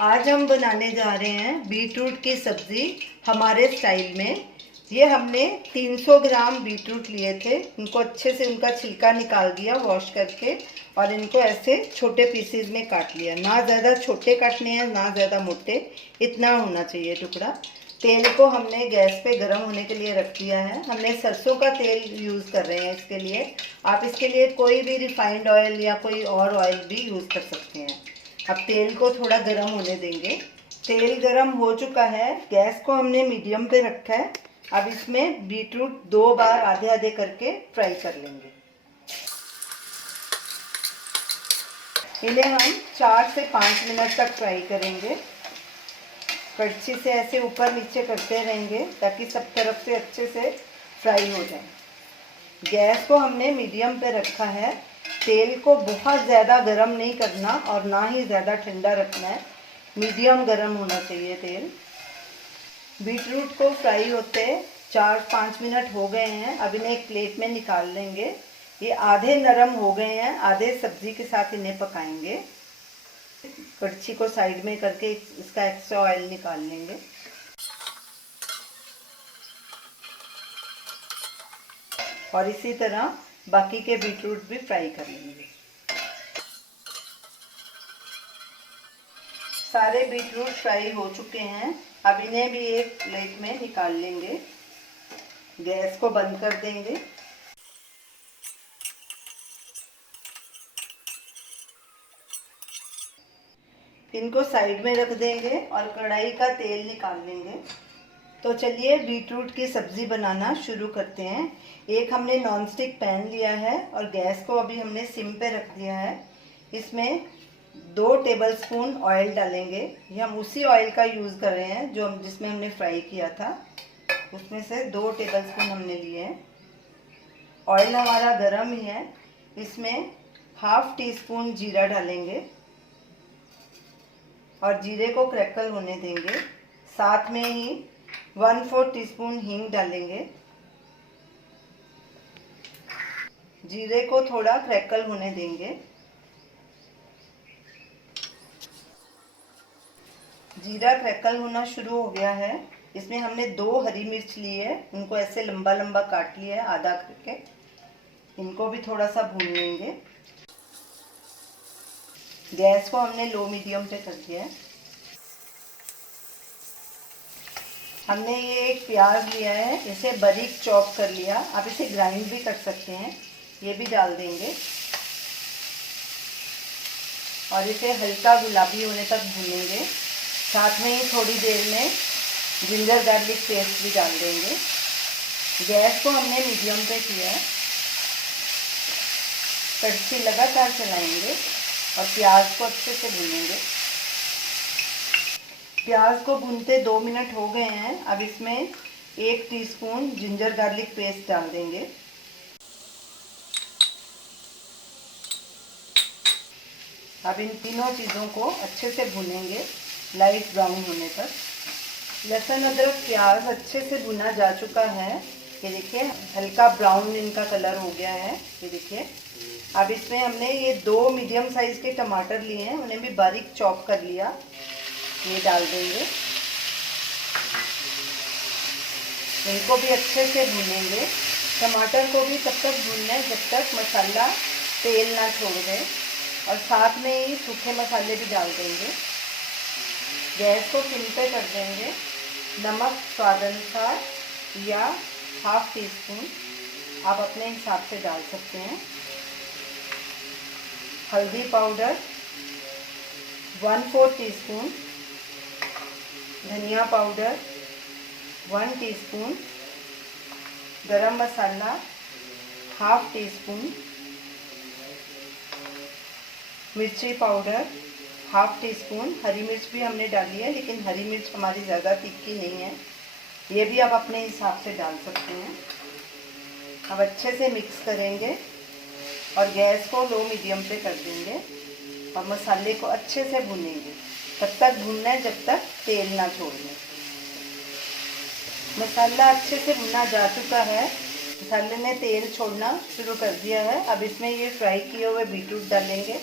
आज हम बनाने जा रहे हैं बीटरूट की सब्ज़ी हमारे स्टाइल में। ये हमने 300 ग्राम बीटरूट लिए थे। इनको अच्छे से उनका छिलका निकाल दिया वॉश करके, और इनको ऐसे छोटे पीसेस में काट लिया। ना ज़्यादा छोटे काटने हैं ना ज़्यादा मोटे, इतना होना चाहिए टुकड़ा। तेल को हमने गैस पे गर्म होने के लिए रख दिया है। हमने सरसों का तेल यूज़ कर रहे हैं इसके लिए। आप इसके लिए कोई भी रिफाइंड ऑयल या कोई और ऑयल भी यूज़ कर सकते हैं। अब तेल को थोड़ा गर्म होने देंगे। तेल गर्म हो चुका है, गैस को हमने मीडियम पे रखा है। अब इसमें बीटरूट 2 बार आधे आधे करके फ्राई कर लेंगे। इन्हें हम 4 से 5 मिनट तक फ्राई करेंगे। कड़छी से ऐसे ऊपर नीचे करते रहेंगे ताकि सब तरफ से अच्छे से फ्राई हो जाए। गैस को हमने मीडियम पे रखा है। तेल को बहुत ज़्यादा गर्म नहीं करना और ना ही ज़्यादा ठंडा रखना है, मीडियम गर्म होना चाहिए तेल। बीटरूट को फ्राई होते 4-5 मिनट हो गए हैं। अब इन्हें एक प्लेट में निकाल लेंगे। ये आधे नरम हो गए हैं, आधे सब्जी के साथ इन्हें पकाएंगे। कड़छी को साइड में करके इसका एक्स्ट्रा ऑयल निकाल लेंगे। और इसी तरह बाकी के बीटरूट भी फ्राई कर लेंगे। सारे बीटरूट फ्राई हो चुके हैं। अब इन्हें भी एक प्लेट में निकाल लेंगे। गैस को बंद कर देंगे। इनको साइड में रख देंगे और कढ़ाई का तेल निकाल लेंगे। तो चलिए बीटरूट की सब्ज़ी बनाना शुरू करते हैं। एक हमने नॉनस्टिक पैन लिया है और गैस को अभी हमने सिम पे रख दिया है। इसमें 2 टेबलस्पून ऑयल डालेंगे। ये हम उसी ऑयल का यूज़ कर रहे हैं जो जिसमें हमने फ्राई किया था। उसमें से 2 टेबलस्पून हमने लिए हैं। ऑयल हमारा गर्म ही है। इसमें ½ टीस्पून जीरा डालेंगे और जीरे को क्रैकल होने देंगे। साथ में ही 1/4 टीस्पून हींग डालेंगे। जीरे को थोड़ा क्रैकल होने देंगे। जीरा क्रैकल होना शुरू हो गया है। इसमें हमने 2 हरी मिर्च ली है, उनको ऐसे लंबा लंबा काट लिया है आधा करके। इनको भी थोड़ा सा भून लेंगे। गैस को हमने लो मीडियम पे कर दिया है। हमने ये एक प्याज लिया है, इसे बारीक चॉप कर लिया। आप इसे ग्राइंड भी कर सकते हैं। ये भी डाल देंगे और इसे हल्का गुलाबी होने तक भूनेंगे। साथ में ही थोड़ी देर में जिंजर गार्लिक पेस्ट भी डाल देंगे। गैस को हमने मीडियम पे किया है। कड़छी लगातार चलाएंगे और प्याज को अच्छे से भूनेंगे। प्याज को भूनते 2 मिनट हो गए हैं। अब इसमें 1 टीस्पून जिंजर गार्लिक पेस्ट डाल देंगे। अब इन तीनों चीज़ों को अच्छे से भूनेंगे लाइट ब्राउन होने तक। लहसुन अदरक प्याज अच्छे से भुना जा चुका है। ये देखिए हल्का ब्राउन इनका कलर हो गया है। ये देखिए अब इसमें हमने ये 2 मीडियम साइज़ के टमाटर लिए हैं, उन्हें भी बारीक चॉप कर लिया। ये डाल देंगे। इनको भी अच्छे से भूनेंगे। टमाटर को भी तब तक भूनना है जब तक मसाला तेल ना छोड़ दे, और साथ में ही सूखे मसाले भी डाल देंगे। गैस को सिम पे कर देंगे। नमक स्वाद अनुसार या ½ टीस्पून आप अपने हिसाब से डाल सकते हैं। हल्दी पाउडर 1/4 टीस्पून, धनिया पाउडर 1 टीस्पून, गरम मसाला ½ टीस्पून, मिर्ची पाउडर ½ टीस्पून। हरी मिर्च भी हमने डाली है, लेकिन हरी मिर्च हमारी ज़्यादा तीखी नहीं है। ये भी आप अपने हिसाब से डाल सकते हैं। अब अच्छे से मिक्स करेंगे और गैस को लो मीडियम पे कर देंगे और मसाले को अच्छे से भूनेंगे। तब तक भूनना है जब तक तेल ना छोड़ दें। मसाला अच्छे से भुना जा चुका है। मसाले ने तेल छोड़ना शुरू कर दिया है। अब इसमें ये फ्राई किए हुए बीटरूट डालेंगे।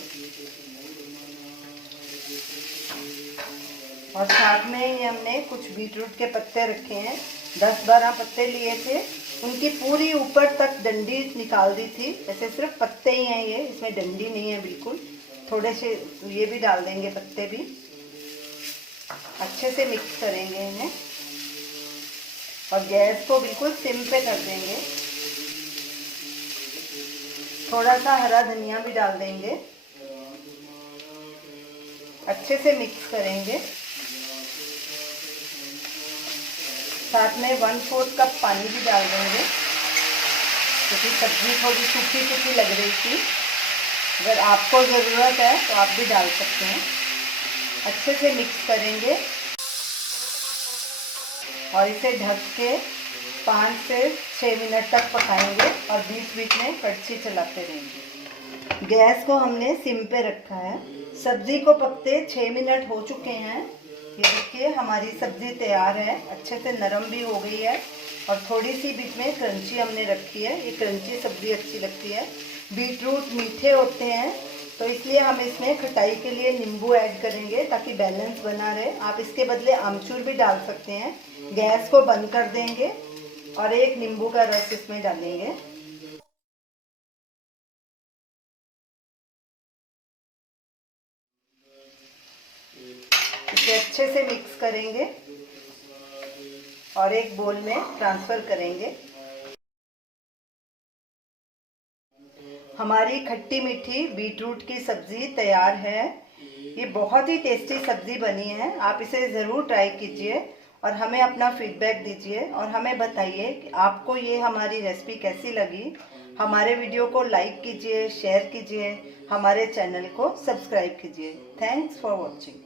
और साथ में ये हमने कुछ बीटरूट के पत्ते रखे हैं, 10-12 पत्ते लिए थे। उनकी पूरी ऊपर तक डंडी निकाल दी थी। ऐसे सिर्फ पत्ते ही हैं ये, इसमें डंडी नहीं है बिल्कुल। थोड़े से ये भी डाल देंगे पत्ते भी। अच्छे से मिक्स करेंगे इन्हें और गैस को बिल्कुल सिम पे कर देंगे। थोड़ा सा हरा धनिया भी डाल देंगे। अच्छे से मिक्स करेंगे। साथ में 1/4 कप पानी भी डाल देंगे, क्योंकि सब्जी थोड़ी सूखी सूखी लग रही थी। अगर आपको ज़रूरत है तो आप भी डाल सकते हैं। अच्छे से मिक्स करेंगे और इसे ढक के 5 से 6 मिनट तक पकाएंगे और बीच बीच में कड़छी चलाते रहेंगे। गैस को हमने सिम पे रखा है। सब्जी को पकते 6 मिनट हो चुके हैं। ये देखिए हमारी सब्जी तैयार है, अच्छे से नरम भी हो गई है और थोड़ी सी बीच में क्रंची हमने रखी है। ये क्रंची सब्जी अच्छी लगती है। बीटरूट मीठे होते हैं तो इसलिए हम इसमें खटाई के लिए नींबू ऐड करेंगे ताकि बैलेंस बना रहे। आप इसके बदले आमचूर भी डाल सकते हैं। गैस को बंद कर देंगे और एक नींबू का रस इसमें डालेंगे। इसे अच्छे से मिक्स करेंगे और एक बोल में ट्रांसफ़र करेंगे। हमारी खट्टी मीठी बीटरूट की सब्ज़ी तैयार है। ये बहुत ही टेस्टी सब्ज़ी बनी है। आप इसे ज़रूर ट्राई कीजिए और हमें अपना फीडबैक दीजिए और हमें बताइए कि आपको ये हमारी रेसिपी कैसी लगी। हमारे वीडियो को लाइक कीजिए, शेयर कीजिए, हमारे चैनल को सब्सक्राइब कीजिए। Thanks for watching.